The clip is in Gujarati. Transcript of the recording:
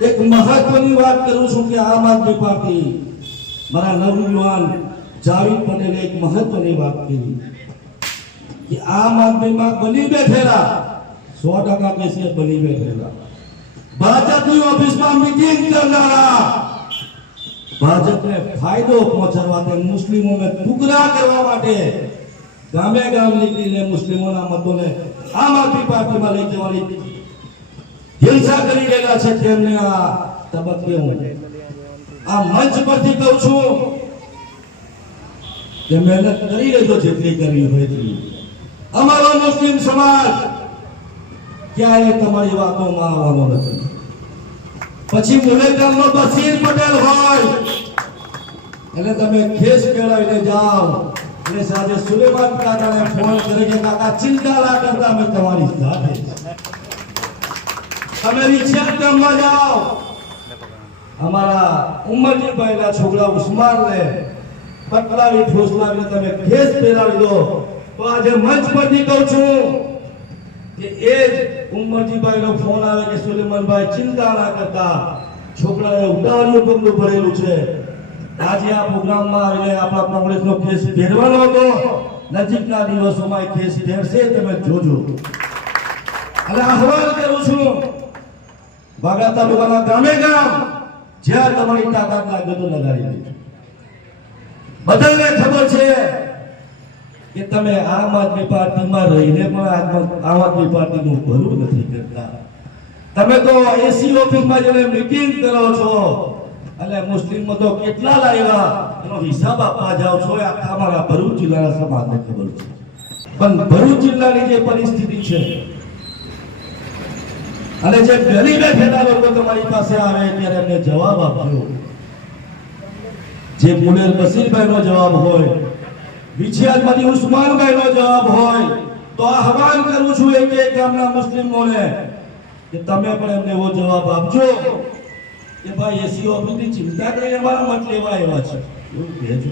એક મહત્વની વાત કરું છું કે આમ આદમી પાર્ટી મારા નવયુવાન જાવેદ પટેલે એક મહત્વની વાત કરી કે આમ આદમીમાં બની બેઠેલા 100% કહેશે બની બેઠેલા ભાજપની ઓફિસમાં મીટિંગ કરનારા ભાજપને ફાયદો પહોંચાડવા તે મુસ્લિમોને ટુકડા કરવા માટે ગામે ગામ નીકળીને મુસ્લિમોના મતોને આમ આદમી પાર્ટીમાં લઈ જવાની હિંસા કરી રહેલા છે તેમને આ તબક્કે હું આ મંચ પરથી કહું છું કે મહેનત કરી લેજો જેટલી કરવી હોય એટલી. અમારો મુસ્લિમ સમાજ ક્યાંય તમારી વાતોમાં આવવાનો નથી. પછી મુલેગામનો બશીર પટેલ હોય એટલે તમે ખેસ કેળવીને જાઓ એટલે સાથે સુલેમાન કાકાને ફોન કરી કે કાકા ચિંતા ના કરતા અમે તમારી સાથે તમે વિચાર ગામમાં જાઓ અમારા ઉમરજીભાઈના છોકરા ઉસ્માનને પટલાવી ઠોસલાવીને તમે ખેસ પહેરાવી દો તો આજે મંચ પરથી કહું છું કે એ જ ઉમરજીભાઈનો ફોન આવે કે સુલેમાનભાઈ ચિંતા ના કરતા છોકરાએ ઉડાવવાનું પગલું ભરેલું છે. આજે આ પ્રોગ્રામમાં આવીને આપણા કોંગ્રેસનો કેસ પહેરવાનો હતો, નજીકના દિવસોમાં કેસ પહેરશે, તમે જોજો. અને આહવાન કરું છું વાગા તાલુકાના ગામે ગામ જ્યાં તમારી તાકાત લાગે તો લગાડી દેજો. બધાને ખબર છે કે તમે આમ આદમી પાર્ટીમાં રહીને પણ આમ આદમી પાર્ટીનું ભલું નથી કરતા. તમે તો એસી ઓફિસમાં જઈને મીટિંગ કરો છો અને મુસ્લિમો તો કેટલા લાવ્યા એનો હિસાબ આપવા જાઓ છો. આખા મારા ભરૂચ જિલ્લાના સમાજને ખબર છે. પણ ભરૂચ જિલ્લાની જે પરિસ્થિતિ છે અને જે ગરીબ બેઠેલા લોકો તમારી પાસે આવે ત્યારે એમને જવાબ આપજો. જે મુનેર બશીરભાઈનો જવાબ હોય, વિછિયાદમાંથી ઉસ્માનભાઈનો જવાબ હોય, તો આહવાન કરું છું એક એક ગામના મુસ્લિમોને કે તમે પણ એમને એવો જવાબ આપજો કે ભાઈ એસી ઓફિસની ચિંતા કરીને અમારા મત લેવા આવ્યા છે એવું કહેજો.